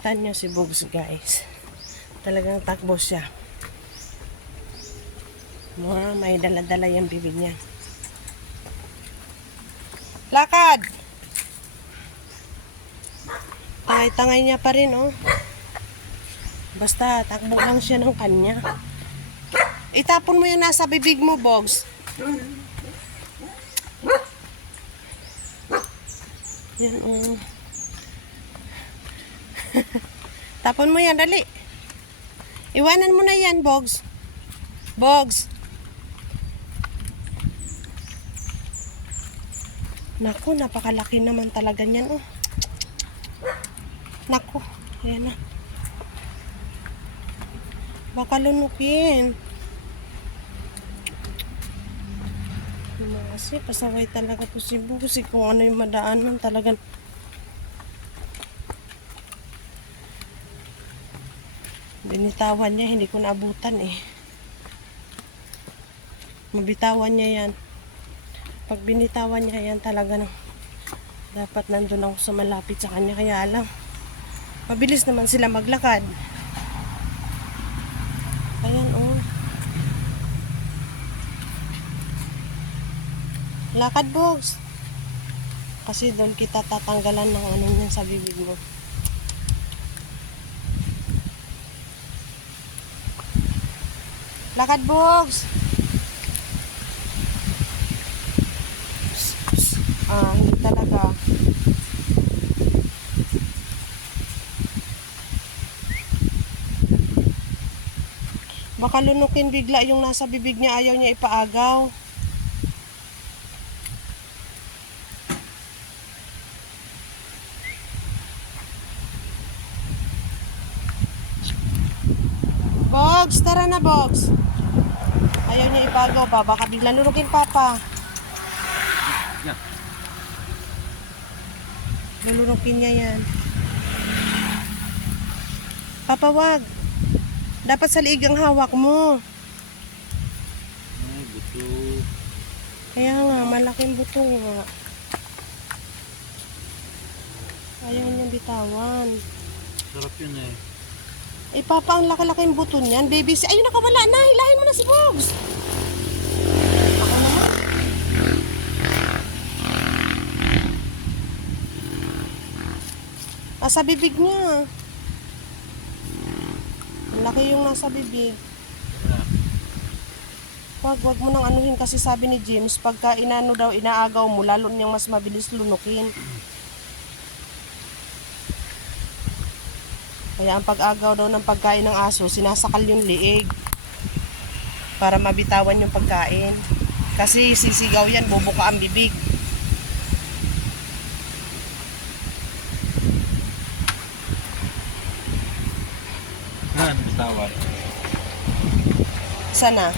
Tan nyo si Bugs, guys. Talagang takbo siya. May dala-dala yung bibig niya. Lakad! Tangay-tangay niya pa rin, oh. Basta, takbo lang siya ng kanya. Itapon mo yung nasa bibig mo, Bugs. Yan, oh. Tapon mo yan, dali. Iwanan mo na yan, Bugs. Bugs. Naku, napakalaki naman talaga niyan, oh. Naku, ayan na. Baka lunukin. Kasi pasaway talaga po si Bugs. Kung ano yung madaanan talagang. Binitawan niya, hindi ko naabutan eh. Mabitawan niya yan. Pag binitawan niya yan talaga dapat nandun ako sa malapit sa kanya. Kaya lang, mabilis naman sila maglakad. Ayan, oh. Lakad, Bugs. Kasi doon kita tatanggalan ng ano niyan sa bibig mo. Lakad, Bugs. Hindi talaga. Baka lunukin bigla yung nasa bibig niya. Ayaw niya ipaagaw. Bugs, tara na, Bugs. Ayaw niya ipagaw pa. Baka bigla lunukin, Papa. Lulunukin niya yan. Papa, wag. Dapat sa liig ang hawak mo. Ay, buto. Kaya nga, malaking buto nga. Ayaw niyang bitawan. Sarap yun eh. Eh, Papa, ang laki-laking buto niyan. Baby, ayun, nakawala na. Hilahin mo na si Bugs. Ako naman. Nasa bibig niya. Ang laki yung nasa bibig. Wag mo nang anuhin kasi sabi ni James, pagka inano daw, inaagaw mo, lalo niyang mas mabilis lunukin. Kaya ang pag-agaw daw ng pagkain ng aso, sinasakal yung liig para mabitawan yung pagkain. Kasi sisigaw yan, bubuka ang bibig. Bitawan. Sana?